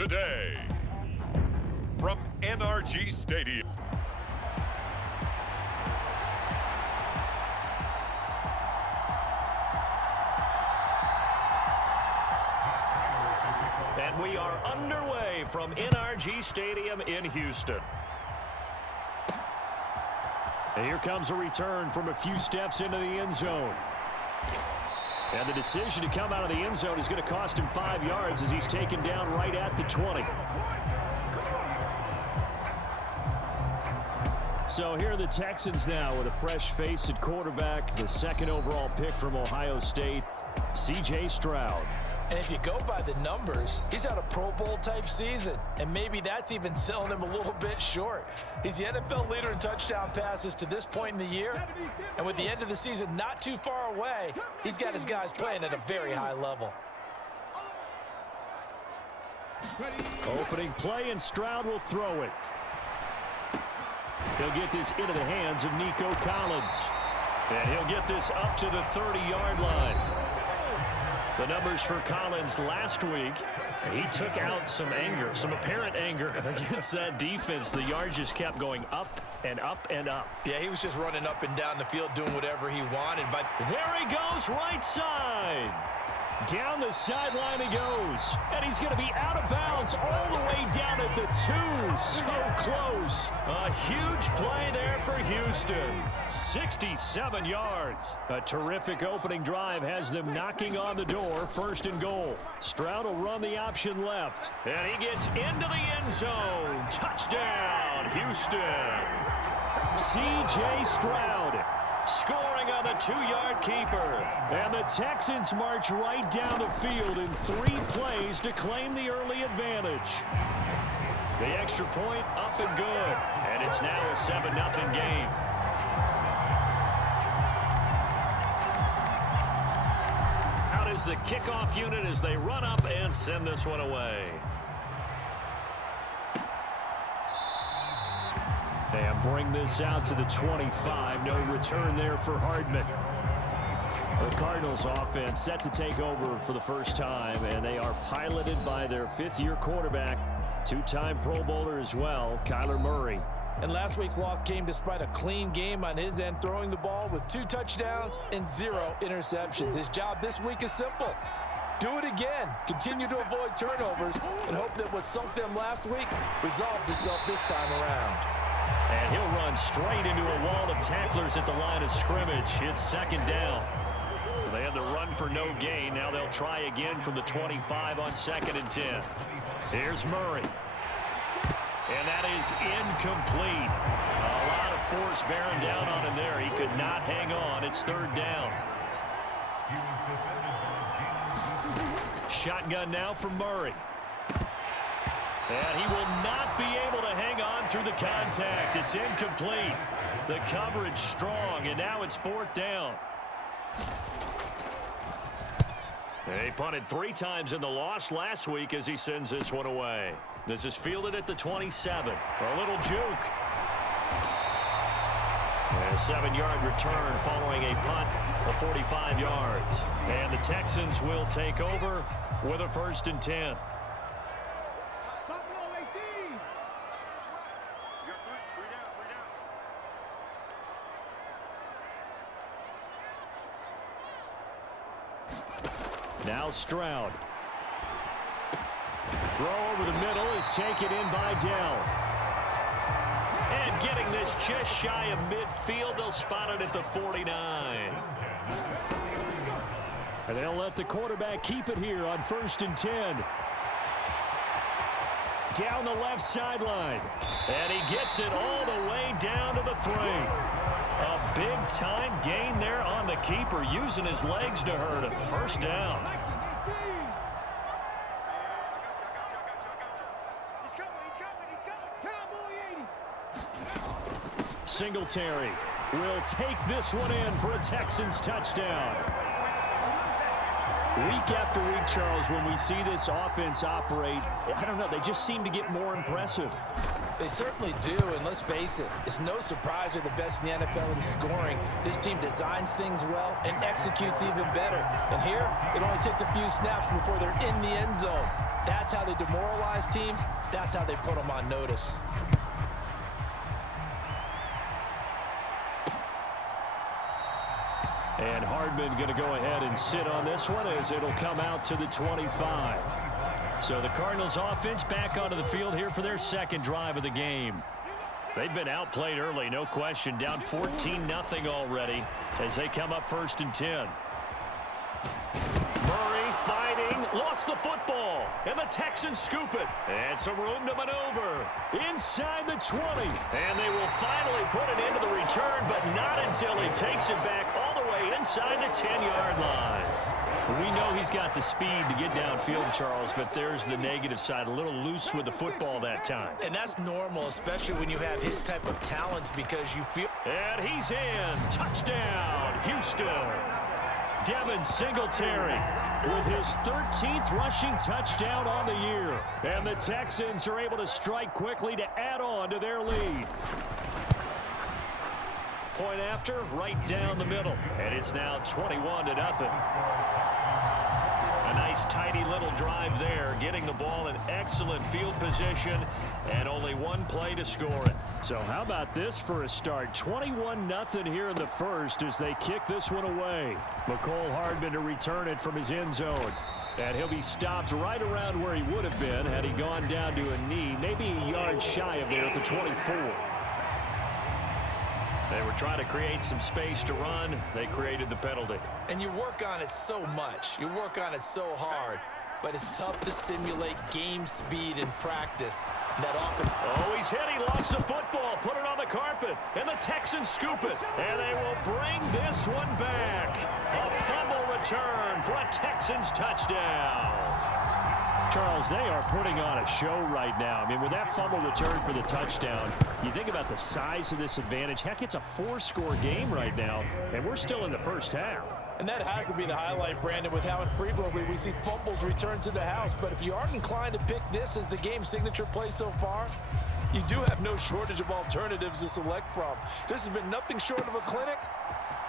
today. From NRG Stadium. And we are underway from NRG Stadium in Houston. And here comes a return from a few steps into the end zone. And the decision to come out of the end zone is going to cost him 5 yards as he's taken down right at the 20. So here are the Texans now with a fresh face at quarterback, the second overall pick from Ohio State, C.J. Stroud. And if you go by the numbers, he's had a Pro Bowl-type season, and maybe that's even selling him a little bit short. He's the NFL leader in touchdown passes to this point in the year, and with the end of the season not too far away, he's got his guys playing at a very high level. Opening play, and Stroud will throw it. He'll get this into the hands of Nico Collins. And he'll get this up to the 30-yard line. The numbers for Collins last week, he took out some anger, some apparent anger against that defense. The yards just kept going up and up and up. Yeah, he was just running up and down the field doing whatever he wanted. But there he goes, right side. Down the sideline he goes. And he's going to be out of bounds all the way down at the 2. So close. A huge play there for Houston. 67 yards. A terrific opening drive has them knocking on the door. First and goal. Stroud will run the option left. And he gets into the end zone. Touchdown, Houston. C.J. Stroud scoring on the 2-yard keeper. And the Texans march right down the field in 3 plays to claim the early advantage. The extra point up and good. And it's now a 7-0 game. Out is the kickoff unit as they run up and send this one away. And bring this out to the 25. No return there for Hardman. The Cardinals offense set to take over for the first time, and they are piloted by their 5th-year quarterback, 2-time Pro Bowler as well, Kyler Murray. And last week's loss came despite a clean game on his end, throwing the ball with 2 touchdowns and 0 interceptions. His job this week is simple. Do it again. Continue to avoid turnovers and hope that what sunk them last week resolves itself this time around. And he'll run straight into a wall of tacklers at the line of scrimmage. It's second down. They had the run for no gain. Now they'll try again from the 25 on 2nd and 10. Here's Murray. And that is incomplete. A lot of force bearing down on him there. He could not hang on. It's 3rd down. Shotgun now for Murray. And he will not be able to hang on through the contact. It's incomplete. The coverage strong, and now it's 4th down. They punted 3 times in the loss last week as he sends this one away. This is fielded at the 27. A little juke. And a 7-yard return following a punt of 45 yards. And the Texans will take over with a 1st and 10. Now Stroud. Throw over the middle is taken in by Dell. And getting this just shy of midfield, they'll spot it at the 49. And they'll let the quarterback keep it here on 1st and 10. Down the left sideline. And he gets it all the way down to the 3. A big-time gain there on the keeper, using his legs to hurt him. 1st down. Singletary will take this one in for a Texans touchdown. Week after week, Charles, when we see this offense operate, I don't know, they just seem to get more impressive. They certainly do, and let's face it, it's no surprise they're the best in the NFL in scoring. This team designs things well and executes even better. And here, it only takes a few snaps before they're in the end zone. That's how they demoralize teams. That's how they put them on notice. And Hardman going to go ahead and sit on this one as it'll come out to the 25. So the Cardinals offense back onto the field here for their second drive of the game. They've been outplayed early, no question. Down 14-0 already as they come up 1st and 10. Murray fighting, lost the football, and the Texans scoop it. And some room to maneuver inside the 20. And they will finally put it into the return, but not until he takes it back all the way inside the 10-yard line. We know he's got the speed to get downfield, Charles, but there's the negative side. A little loose with the football that time. And that's normal, especially when you have his type of talents, because you feel... And he's in. Touchdown, Houston. Devin Singletary with his 13th rushing touchdown on the year. And the Texans are able to strike quickly to add on to their lead. Point after, right down the middle. And it's now 21-0. A nice, tidy little drive there, getting the ball in excellent field position, and only one play to score it. So how about this for a start? 21-0 here in the first as they kick this one away. McCole Hardman to return it from his end zone. And he'll be stopped right around where he would have been had he gone down to a knee, maybe a yard shy of there at the 24. They were trying to create some space to run. They created the penalty. And you work on it so much. You work on it so hard. But it's tough to simulate game speed in practice. That often... Oh, he's hit. He lost the football. Put it on the carpet. And the Texans scoop it. And they will bring this one back. A fumble return for a Texans touchdown. Charles, they are putting on a show right now. I mean, with that fumble return for the touchdown, you think about the size of this advantage. Heck, it's a 4-score game right now, and we're still in the first half. And that has to be the highlight, Brandon, with how infrequently we see fumbles return to the house. But if you aren't inclined to pick this as the game signature play so far, you do have no shortage of alternatives to select from. This has been nothing short of a clinic.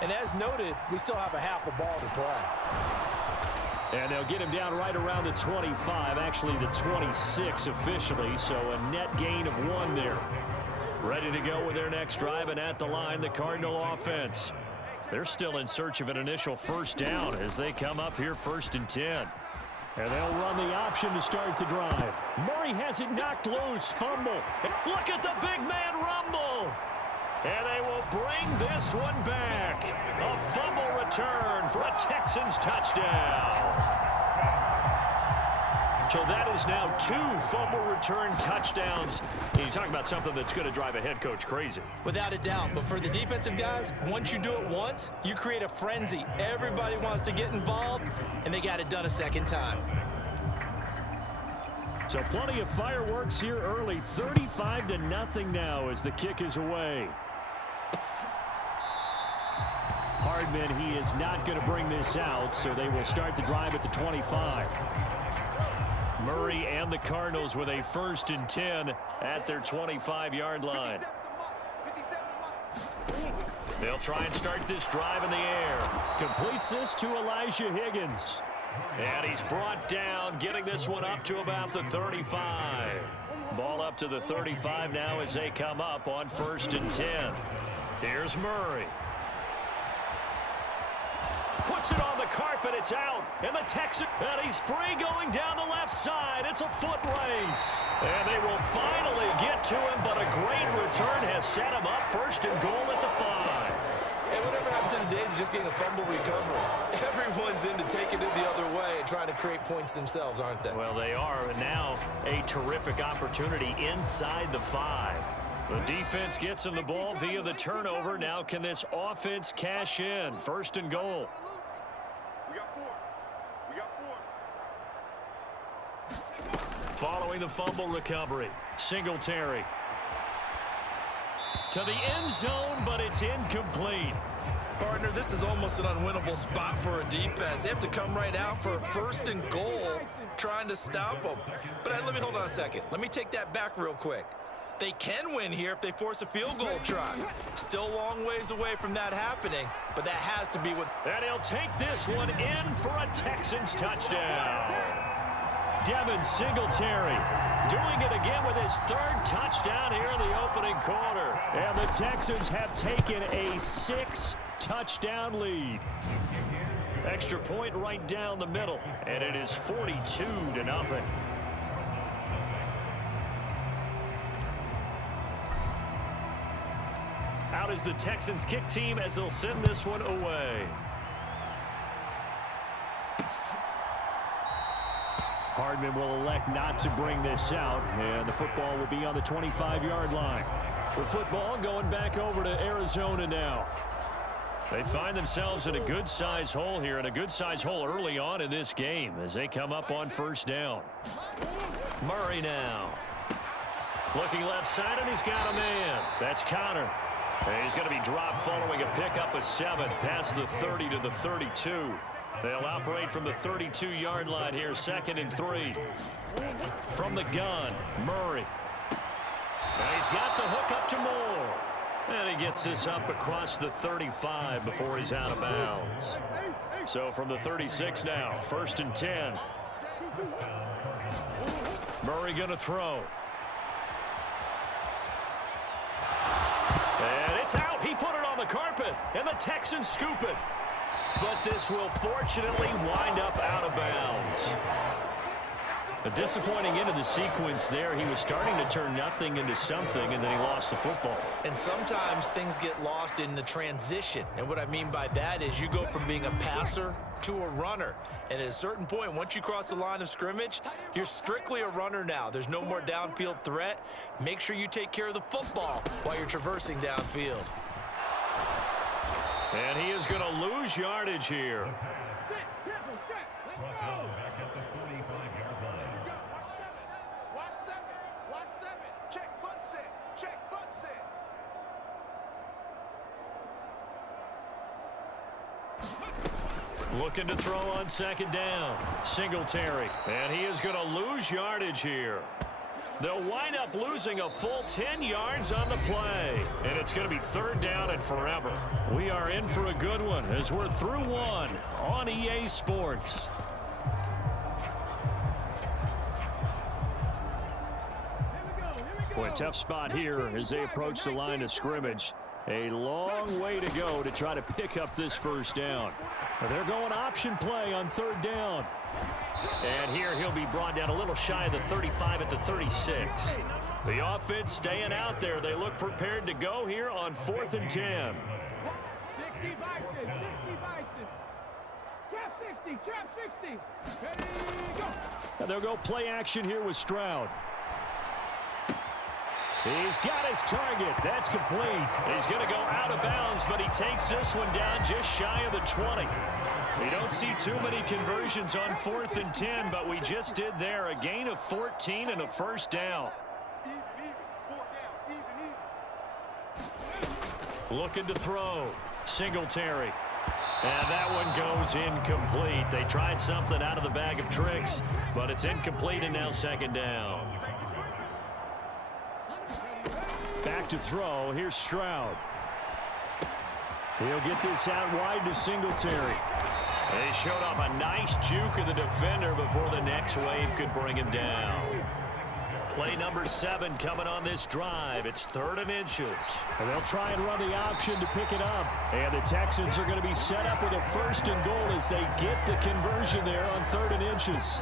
And as noted, we still have a half a ball to play. And they'll get him down right around the 25, actually the 26 officially, so a net gain of 1 there. Ready to go with their next drive, and at the line, the Cardinal offense. They're still in search of an initial first down as they come up here 1st and 10. And they'll run the option to start the drive. Murray has it knocked loose, fumble. Look at the big man rumble. And they will bring this one back. A fumble return for a Texans touchdown. So that is now 2 fumble return touchdowns. And you talk about something that's going to drive a head coach crazy. Without a doubt. But for the defensive guys, once you do it once, you create a frenzy. Everybody wants to get involved, and they got it done a second time. So plenty of fireworks here early. 35-0 now as the kick is away. Hardman, he is not going to bring this out, so they will start the drive at the 25. Murray and the Cardinals with a 1st and 10 at their 25-yard line. They'll try and start this drive in the air. Completes this to Elijah Higgins. And he's brought down, getting this one up to about the 35. Ball up to the 35 now as they come up on 1st and 10. Here's Murray. Puts it on the carpet, it's out, and the Texans, and he's free going down the left side. It's a foot race. And they will finally get to him, but a great return has set him up 1st and goal at the 5. And whatever happened to the days of just getting a fumble recovery? Everyone's into taking it the other way and trying to create points themselves, aren't they? Well, they are, and now a terrific opportunity inside the 5. The defense gets him the ball via the turnover. Now can this offense cash in? 1st and goal. Following the fumble recovery, Singletary to the end zone, but it's incomplete. Partner, this is almost an unwinnable spot for a defense. They have to come right out for a 1st and goal, trying to stop them. But let me hold on a second. Let me take that back real quick. They can win here if they force a field goal try. Still a long ways away from that happening, but that has to be what... And he'll take this one in for a Texans touchdown. Devin Singletary doing it again with his third touchdown here in the opening quarter. And the Texans have taken a 6-touchdown lead. Extra point right down the middle, and it is 42-0. Out is the Texans kick team as they'll send this one away. Hardman will elect not to bring this out, and the football will be on the 25-yard line. The football going back over to Arizona now. They find themselves in a good-sized hole here, and a good-sized hole early on in this game as they come up on first down. Murray now. Looking left side, and he's got a man. That's Connor. And he's going to be dropped following a pickup of 7 past the 30 to the 32. They'll operate from the 32-yard line here, 2nd and 3. From the gun, Murray. And he's got the hook up to Moore. And he gets this up across the 35 before he's out of bounds. So from the 36 now, 1st and 10. Murray going to throw. And it's out. He put it on the carpet, and the Texans scoop it. But this will fortunately wind up out of bounds. A disappointing end of the sequence there. He was starting to turn nothing into something, and then he lost the football. And sometimes things get lost in the transition. And what I mean by that is you go from being a passer to a runner. And at a certain point, once you cross the line of scrimmage, you're strictly a runner now. There's no more downfield threat. Make sure you take care of the football while you're traversing downfield. And he is going to lose yardage here. Looking to throw on 2nd down. Singletary. And he is going to lose yardage here. They'll wind up losing a full 10 yards on the play. And it's going to be 3rd down and forever. We are in for a good one as we're through one on EA Sports. Boy, tough spot here as they approach the line of scrimmage. A long way to go to try to pick up this 1st down. They're going option play on 3rd down. And here he'll be brought down a little shy of the 35 at the 36. The offense staying out there. They look prepared to go here on 4th and 10. Trap 60. Ready, go. And they'll go play action here with Stroud. He's got his target. That's complete. He's going to go out of bounds, but he takes this one down just shy of the 20. We don't see too many conversions on 4th and 10, but we just did there. A gain of 14 and a 1st down. Looking to throw. Singletary. And that one goes incomplete. They tried something out of the bag of tricks, but it's incomplete and now 2nd down. Back to throw. Here's Stroud. He'll get this out wide to Singletary. They showed off a nice juke of the defender before the next wave could bring him down. Play number 7 coming on this drive. It's 3rd and inches. And they'll try and run the option to pick it up. And the Texans are going to be set up with a 1st and goal as they get the conversion there on 3rd and inches.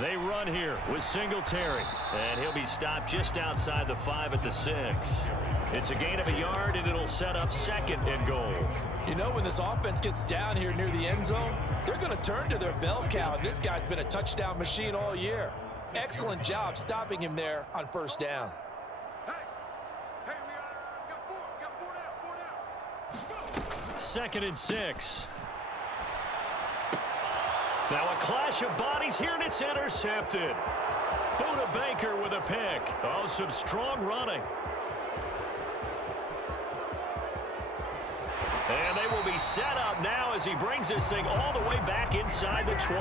They run here with Singletary. And he'll be stopped just outside the 5 at the 6. It's a gain of a yard, and it'll set up 2nd and goal. You know, when this offense gets down here near the end zone, they're going to turn to their bell cow, and this guy's been a touchdown machine all year. Excellent job stopping him there on 1st down. Hey, we got 4 down. 2nd and 6. Now a clash of bodies here, and it's intercepted. Buda Baker with a pick. Oh, some strong running. And they will be set up now as he brings this thing all the way back inside the 20.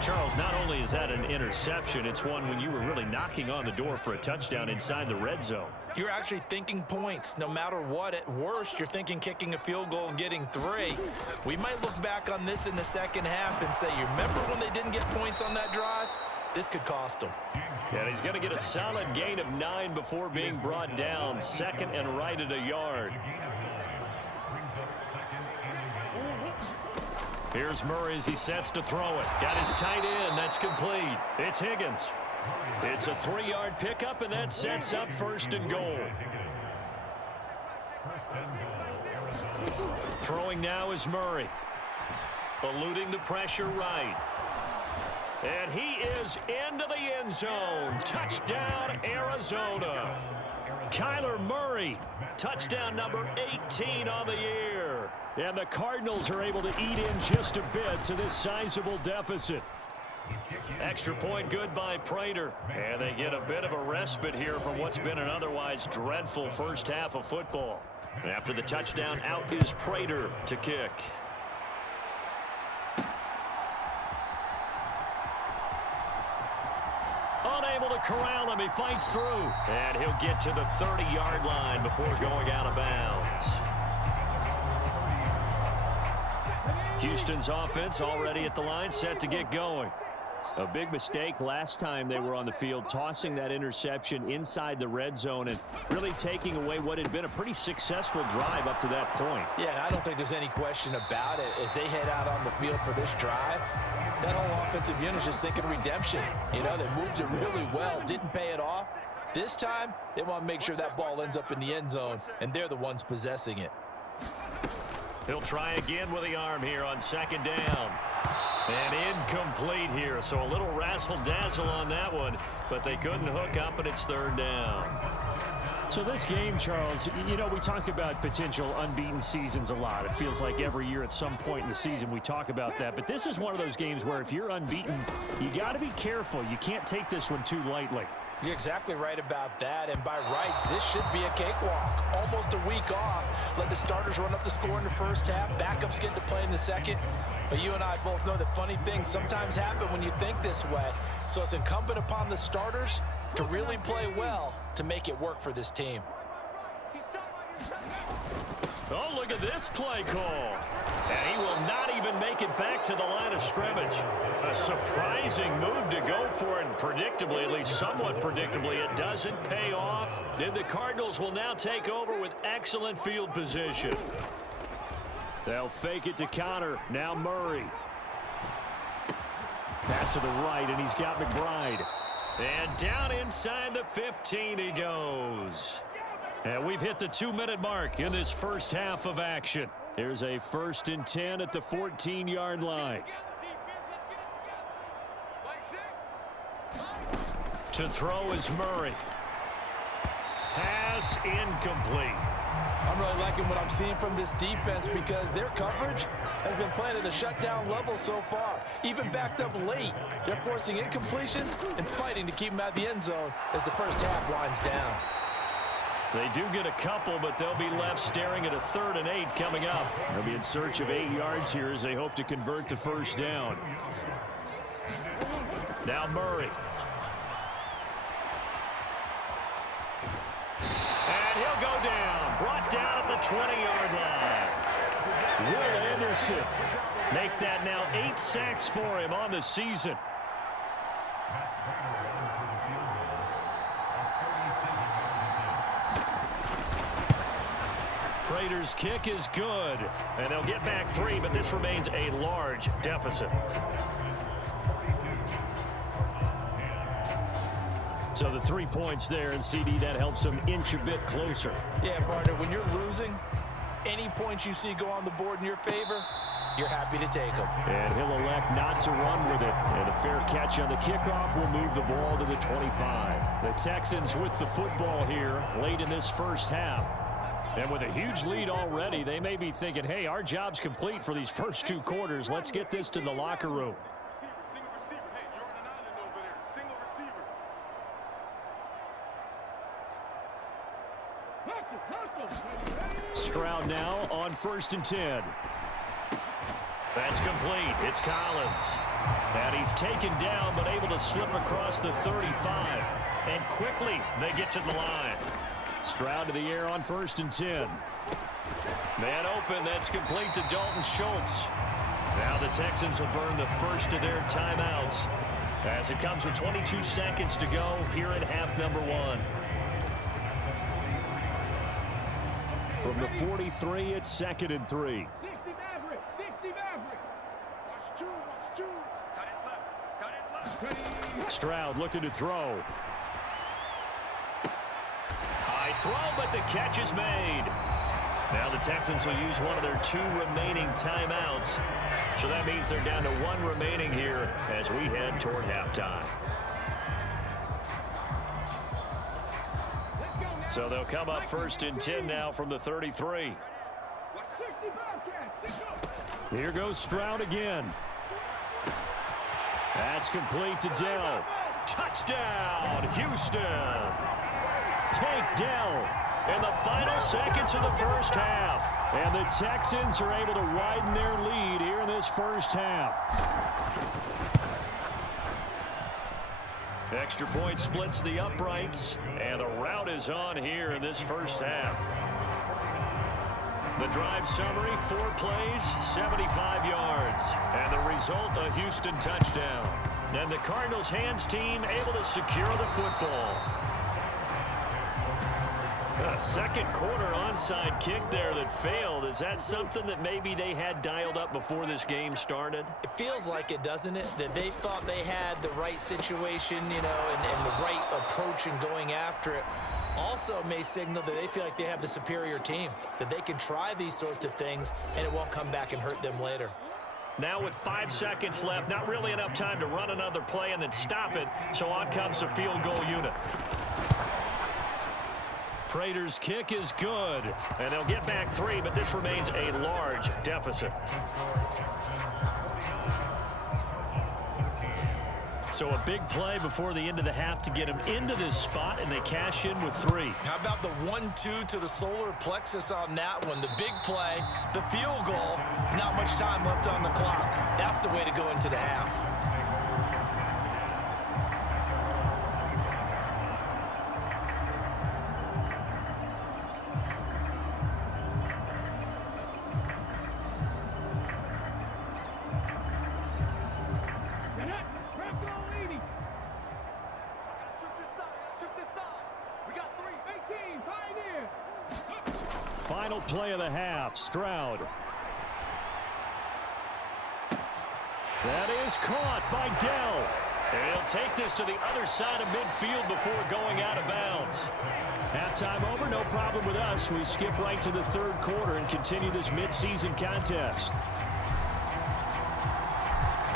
Charles, not only is that an interception, it's one when you were really knocking on the door for a touchdown inside the red zone. You're actually thinking points. No matter what, at worst, you're thinking kicking a field goal and getting 3. We might look back on this in the second half and say, you remember when they didn't get points on that drive? This could cost them. And he's going to get a solid gain of 9 before being brought down. Second and right at a yard. Here's Murray as he sets to throw it. Got his tight end. That's complete. It's Higgins. It's a 3-yard pickup, and that sets up first and goal. Throwing now is Murray. Eluding the pressure right. And he is into the end zone. Touchdown, Arizona. Kyler Murray, touchdown number 18 on the year. And the Cardinals are able to eat in just a bit to this sizable deficit. Extra point good by Prater. And they get a bit of a respite here from what's been an otherwise dreadful first half of football. After the touchdown, out is Prater to kick. Unable to corral him. He fights through. And he'll get to the 30-yard line before going out of bounds. Houston's offense already at the line, set to get going. A big mistake last time they were on the field, tossing that interception inside the red zone and really taking away what had been a pretty successful drive up to that point. Yeah, and I don't think there's any question about it. As they head out on the field for this drive, that whole offensive unit is just thinking redemption. You know, they moved it really well, didn't pay it off. This time, they want to make sure that ball ends up in the end zone, and they're the ones possessing it. He'll try again with the arm here on second down. And incomplete here, so a little razzle-dazzle on that one, but they couldn't hook up, and it's third down. So this game, Charles, you know, we talk about potential unbeaten seasons a lot. It feels like every year at some point in the season we talk about that. But this is one of those games where if you're unbeaten, you got to be careful. You can't take this one too lightly. You're exactly right about that, and by rights, this should be a cakewalk. Almost a week off. Let the starters run up the score in the first half. Backups get to play in the second. But you and I both know that funny things sometimes happen when you think this way. So it's incumbent upon the starters to really play well to make it work for this team. Oh, look at this play call. And he will not even make it back to the line of scrimmage. A surprising move to go for it, and predictably, at least somewhat predictably, it doesn't pay off. And the Cardinals will now take over with excellent field position. They'll fake it to Connor. Now Murray. Pass to the right, and he's got McBride. And down inside the 15 he goes. And we've hit the 2-minute mark in this first half of action. There's a 1st and 10 at the 14-yard line. To throw is Murray. Pass incomplete. I'm really liking what I'm seeing from this defense because their coverage has been playing at a shutdown level so far. Even backed up late, they're forcing incompletions and fighting to keep them out of the end zone as the first half winds down. They do get a couple, but they'll be left staring at a 3rd and 8 coming up. They'll be in search of 8 yards here as they hope to convert the first down. Now Murray. And he'll go down. Brought down at the 20-yard line. Will Anderson make that now 8 sacks for him on the season. Prater's kick is good, and they'll get back 3, but this remains a large deficit. So the 3 points there, and CD, that helps them inch a bit closer. Yeah, partner, when you're losing, any points you see go on the board in your favor, you're happy to take them. And he'll elect not to run with it. And a fair catch on the kickoff will move the ball to the 25. The Texans with the football here late in this first half. And with a huge lead already, they may be thinking, hey, our job's complete for these first 2 quarters. Let's get this to the locker room. Single receiver. Hey, you're on an island over there. Single receiver. Stroud now on 1st and 10. That's complete. It's Collins. And he's taken down but able to slip across the 35. And quickly they get to the line. Stroud to the air on 1st and 10. Man open, that's complete to Dalton Schultz. Now the Texans will burn the first of their timeouts as it comes with 22 seconds to go here in half number 1. From the 43, it's 2nd and 3. Stroud looking to throw. High throw, but the catch is made. Now the Texans will use one of their 2 remaining timeouts. So that means they're down to 1 remaining here as we head toward halftime. So they'll come up 1st and 10 now from the 33. Here goes Stroud again. That's complete to Dell. Touchdown, Houston. Take Dell. In the final seconds of the first half. And the Texans are able to widen their lead here in this first half. Extra point splits the uprights, and the route is on here in this first half. The drive summary, 4 plays, 75 yards. And the result, a Houston touchdown. And the Cardinals' hands team able to secure the football. A second quarter onside kick there that failed. Is that something that maybe they had dialed up before this game started? It feels like it, doesn't it? That they thought they had the right situation, you know, and the right approach in going after it. Also may signal that they feel like they have the superior team, that they can try these sorts of things and it won't come back and hurt them later. Now with 5 seconds left, not really enough time to run another play and then stop it, so on comes the field goal unit. Prater's kick is good, and they'll get back 3, but this remains a large deficit. So a big play before the end of the half to get them into this spot, and they cash in with 3. How about the 1-2 to the solar plexus on that one? The big play, the field goal, not much time left on the clock. That's the way to go into the half. Final play of the half, Stroud. That is caught by Dell. And he'll take this to the other side of midfield before going out of bounds. Halftime over, no problem with us. We skip right to the 3rd quarter and continue this midseason contest.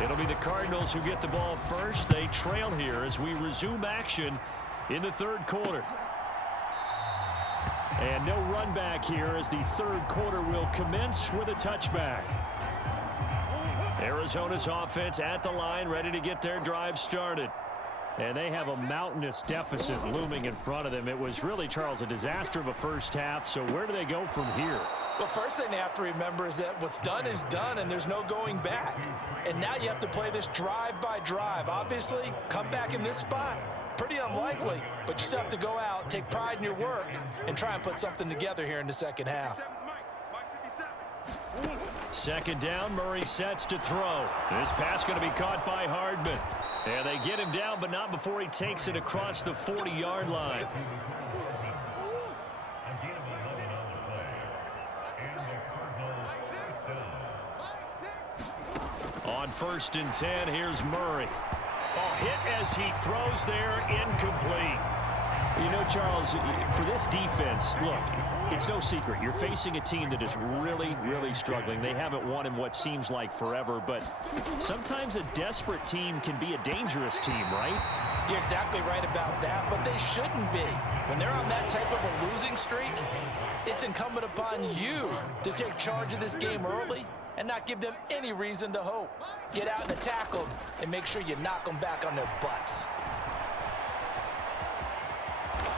It'll be the Cardinals who get the ball first. They trail here as we resume action in the 3rd quarter. And no run back here as the 3rd quarter will commence with a touchback. Arizona's offense at the line, ready to get their drive started. And they have a mountainous deficit looming in front of them. It was really, Charles, a disaster of a first half. So where do they go from here? Well, first thing they have to remember is that what's done is done, and there's no going back. And now you have to play this drive by drive. Obviously, come back in this spot. Pretty unlikely, but you still have to go out, take pride in your work, and try and put something together here in the second half. 2nd down, Murray sets to throw. This pass going to be caught by Hardman. And they get him down, but not before he takes it across the 40-yard line. On 1st and 10, here's Murray. Oh, hit as he throws there, incomplete. You know, Charles, for this defense, look, it's no secret. You're facing a team that is really, really struggling. They haven't won in what seems like forever, but sometimes a desperate team can be a dangerous team, right? You're exactly right about that, but they shouldn't be. When they're on that type of a losing streak, it's incumbent upon you to take charge of this game early and not give them any reason to hope. Get out and attack them and make sure you knock them back on their butts.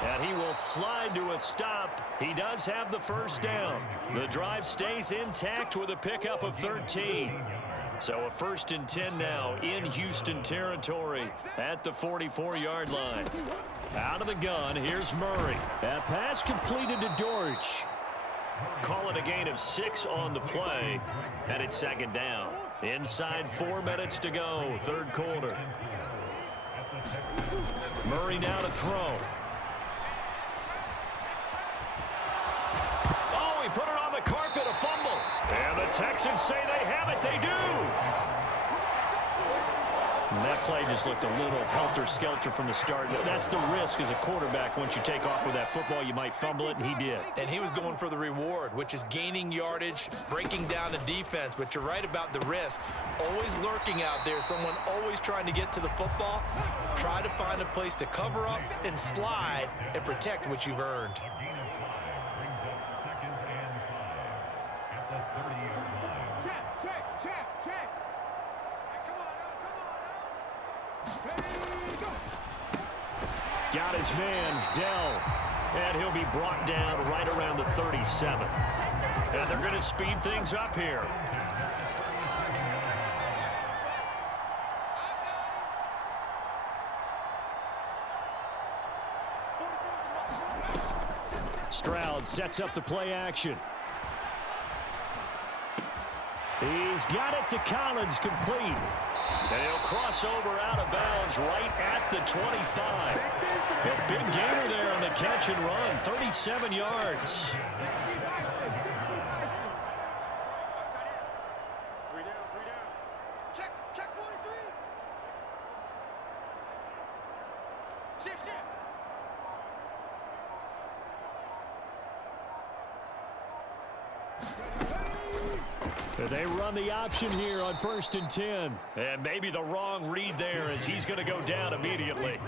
And he will slide to a stop. He does have the first down. The drive stays intact with a pickup of 13. So a 1st and 10 now in Houston territory at the 44-yard line. Out of the gun, here's Murray. That pass completed to Dortch. Call it a gain of 6 on the play, and it's 2nd down. Inside 4 minutes to go, 3rd quarter. Murray now to throw. Oh, he put it on the carpet, a fumble. And the Texans say they have it. They do. And that play just looked a little helter-skelter from the start. That's the risk as a quarterback. Once you take off with that football, you might fumble it, and he did. And he was going for the reward, which is gaining yardage, breaking down the defense. But you're right about the risk. Always lurking out there, someone always trying to get to the football. Try to find a place to cover up and slide and protect what you've earned. Got his man, Dell. And he'll be brought down right around the 37. And they're going to speed things up here. Stroud sets up the play action. He's got it to Collins, complete. And he'll cross over out of bounds right at the 25. A big gainer there on the catch and run, 37 yards. 3 down, 3 down. Check 43. Shift. They run the option here on 1st and 10. And maybe the wrong read there as he's going to go down immediately.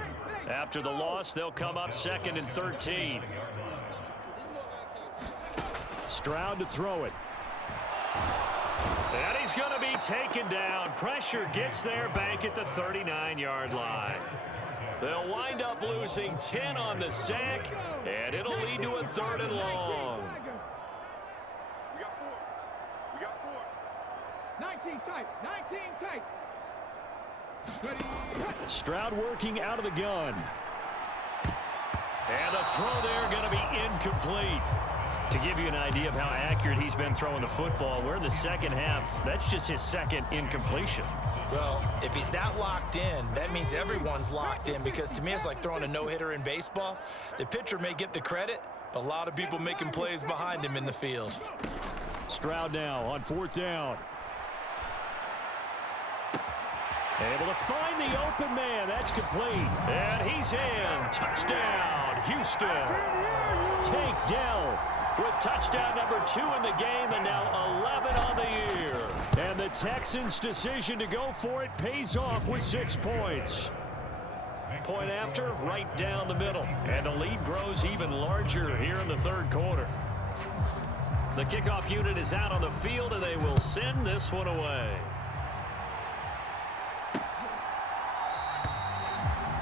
After the loss, they'll come up 2nd and 13. Stroud to throw it. And he's going to be taken down. Pressure gets there back at the 39-yard line. They'll wind up losing 10 on the sack, and it'll lead to a 3rd and long. We got 4. 19 tight. Stroud working out of the gun. And the throw there going to be incomplete. To give you an idea of how accurate he's been throwing the football, we're in the 2nd half. That's just his 2nd incompletion. Well, if he's that locked in, that means everyone's locked in, because to me it's like throwing a no-hitter in baseball. The pitcher may get the credit, but a lot of people making plays behind him in the field. Stroud now on 4th down. Able to find the open man. That's complete. And he's in. Touchdown, Houston. Tank Dell. With touchdown number 2 in the game and now 11 on the year. And the Texans' decision to go for it pays off with 6 points. Point after, right down the middle. And the lead grows even larger here in the 3rd quarter. The kickoff unit is out on the field, and they will send this one away.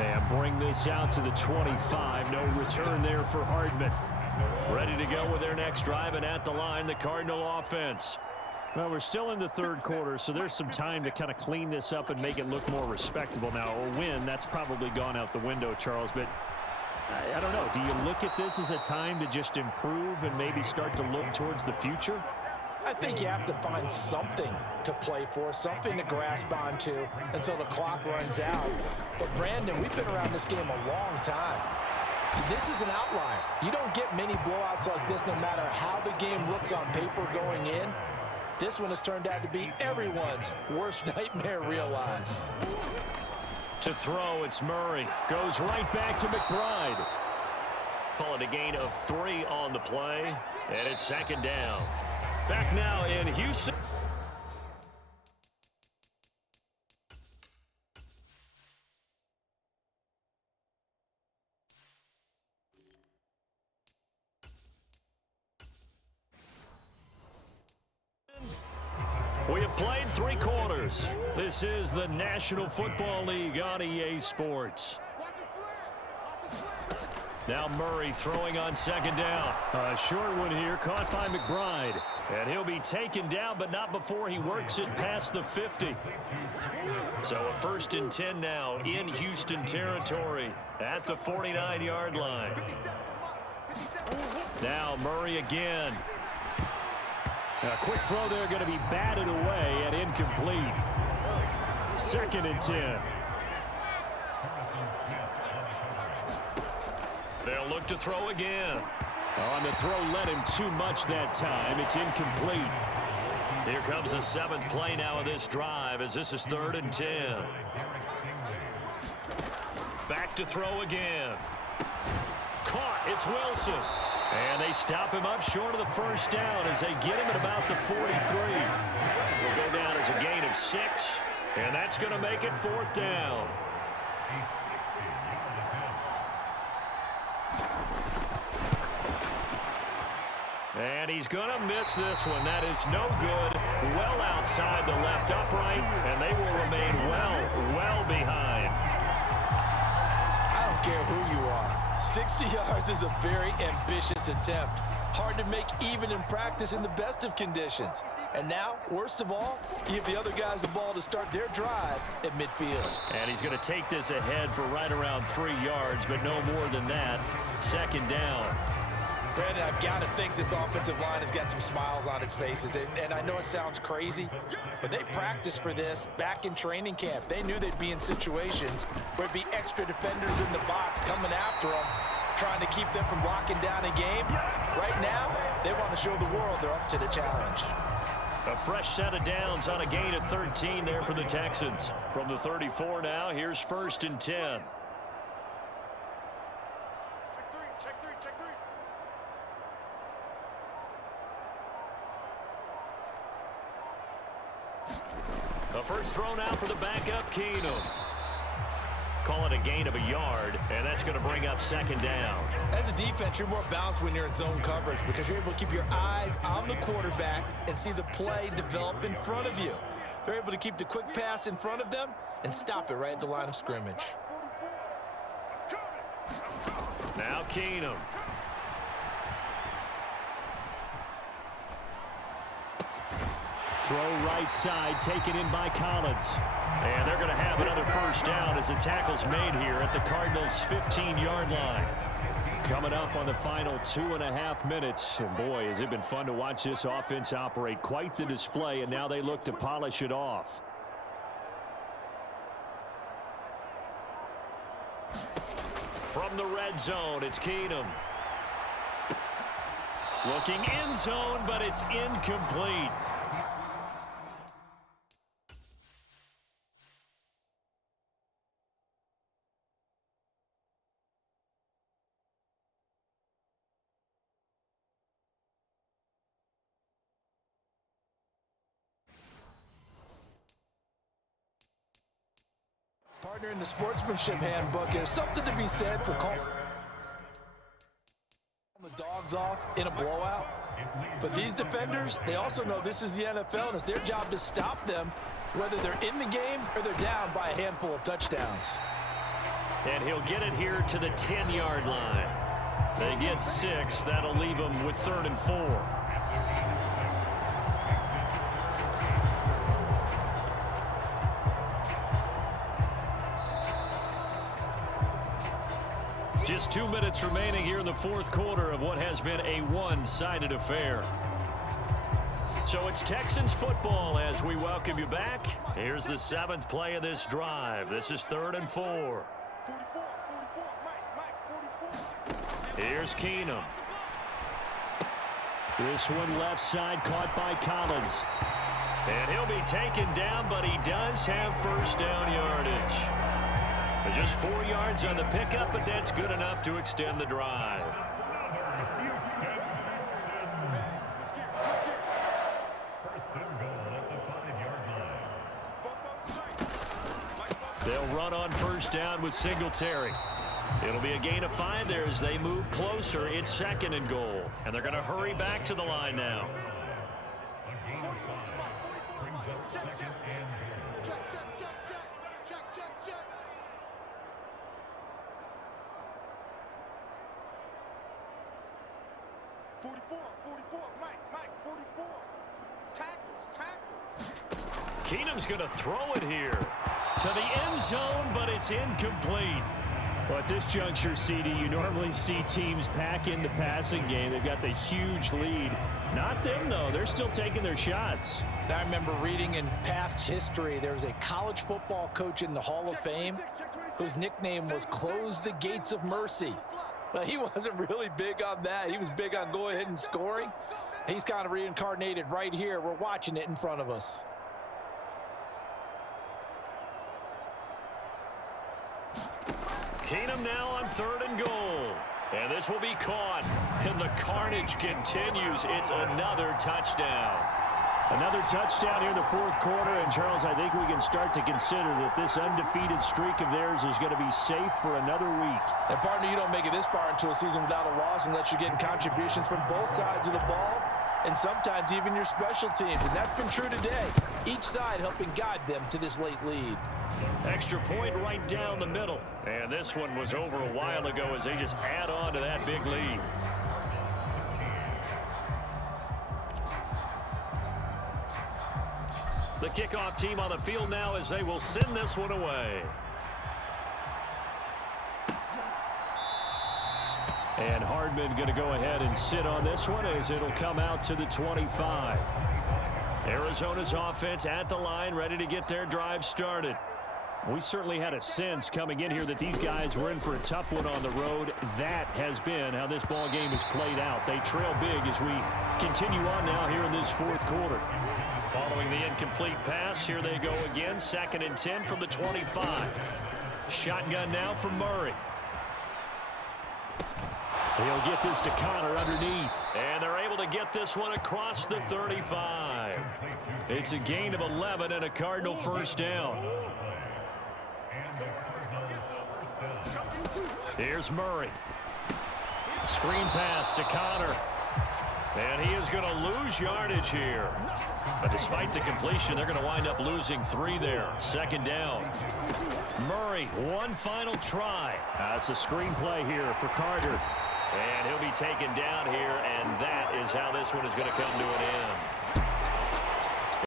And bring this out to the 25. No return there for Hardman. Ready to go with their next drive, and at the line, the Cardinal offense. Well, we're still in the 3rd quarter, so there's some time to kind of clean this up and make it look more respectable. Now, a win, that's probably gone out the window, Charles, but I don't know. Do you look at this as a time to just improve and maybe start to look towards the future? I think you have to find something to play for, something to grasp onto until the clock runs out. But, Brandon, we've been around this game a long time. This is an outlier. You don't get many blowouts like this no matter how the game looks on paper going in. This one has turned out to be everyone's worst nightmare realized. To throw, it's Murray. Goes right back to McBride. Call it a gain of 3 on the play, and it's 2nd down. Back now in Houston. We have played 3 quarters. This is the National Football League on EA Sports. Now Murray throwing on second down. A short one here, caught by McBride. And he'll be taken down, but not before he works it past the 50. So a 1st and 10 now in Houston territory at the 49-yard line. Now Murray again. A quick throw there going to be batted away and incomplete. 2nd and 10. They'll look to throw again. On the throw, led him too much that time. It's incomplete. Here comes the 7th play now of this drive as this is 3rd and 10. Back to throw again. Caught. It's Wilson. And they stop him up short of the 1st down as they get him at about the 43. Will go down as a gain of 6. And that's going to make it 4th down. And he's going to miss this one. That is no good. Well outside the left upright, and they will remain well behind. I don't care who you are. 60 yards is a very ambitious attempt. Hard to make even in practice in the best of conditions. And now, worst of all, you give the other guys the ball to start their drive at midfield. And he's going to take this ahead for right around 3 yards, but no more than that. 2nd down. Brandon, I've got to think this offensive line has got some smiles on its faces. And I know it sounds crazy, but they practiced for this back in training camp. They knew they'd be in situations where it'd be extra defenders in the box coming after them, trying to keep them from locking down a game. Right now, they want to show the world they're up to the challenge. A fresh set of downs on a gain of 13 there for the Texans. From the 34 now, here's 1st and 10. Check three. The first throw now for the backup, Keenum. Call it a gain of a yard, and that's going to bring up 2nd down. As a defense, you're more balanced when you're in zone coverage because you're able to keep your eyes on the quarterback and see the play develop in front of you. They're able to keep the quick pass in front of them and stop it right at the line of scrimmage. Now Keenum. Throw right side, taken in by Collins. And they're going to have another 1st down as the tackle's made here at the Cardinals' 15-yard line. Coming up on the final 2.5 minutes. And boy, has it been fun to watch this offense operate. Quite the display, and now they look to polish it off. From the red zone, it's Keenum. Looking end zone, but it's incomplete. Partner, in the sportsmanship handbook, there's something to be said for calling the dogs off in a blowout. But these defenders, they also know this is the NFL, and it's their job to stop them, whether they're in the game or they're down by a handful of touchdowns. And he'll get it here to the 10-yard line. They get 6. That'll leave them with 3rd and 4. Just 2 minutes remaining here in the 4th quarter of what has been a one-sided affair. So it's Texans football as we welcome you back. Here's the 7th play of this drive. This is 3rd and 4. Here's Keenum. This one left side, caught by Collins. And he'll be taken down, but he does have 1st down yardage. Just 4 yards on the pickup, but that's good enough to extend the drive. They'll run on 1st down with Singletary. It'll be a gain of 5 there as they move closer. It's 2nd and goal, and they're going to hurry back to the line now. 44, 44, Mike, 44. Tackles. Keenum's going to throw it here to the end zone, but it's incomplete. Well, at this juncture, CD, you normally see teams pack in the passing game. They've got the huge lead. Not them, though. They're still taking their shots. Now, I remember reading in past history, there was a college football coach in the Hall of Fame whose nickname was Close the Gates of Mercy. Well, he wasn't really big on that. He was big on going ahead and scoring. He's kind of reincarnated right here. We're watching it in front of us. Keenum now on 3rd and goal. And this will be caught. And the carnage continues. It's another touchdown. Another touchdown here in the 4th quarter. And, Charles, I think we can start to consider that this undefeated streak of theirs is going to be safe for another week. And, partner, you don't make it this far into a season without a loss unless you're getting contributions from both sides of the ball and sometimes even your special teams. And that's been true today. Each side helping guide them to this late lead. Extra point right down the middle. And this one was over a while ago as they just add on to that big lead. The kickoff team on the field now as they will send this one away. And Hardman going to go ahead and sit on this one as it'll come out to the 25. Arizona's offense at the line, ready to get their drive started. We certainly had a sense coming in here that these guys were in for a tough one on the road. That has been how this ball game has played out. They trail big as we continue on now here in this 4th quarter. Following the incomplete pass, here they go again. 2nd and 10 from the 25. Shotgun now for Murray. He'll get this to Connor underneath. And they're able to get this one across the 35. It's a gain of 11 and a Cardinal first down. Here's Murray. Screen pass to Connor. And he is going to lose yardage here. But despite the completion, they're going to wind up losing 3 there. 2nd down. Murray, one final try. That's a screen play here for Carter. And he'll be taken down here, and that is how this one is going to come to an end.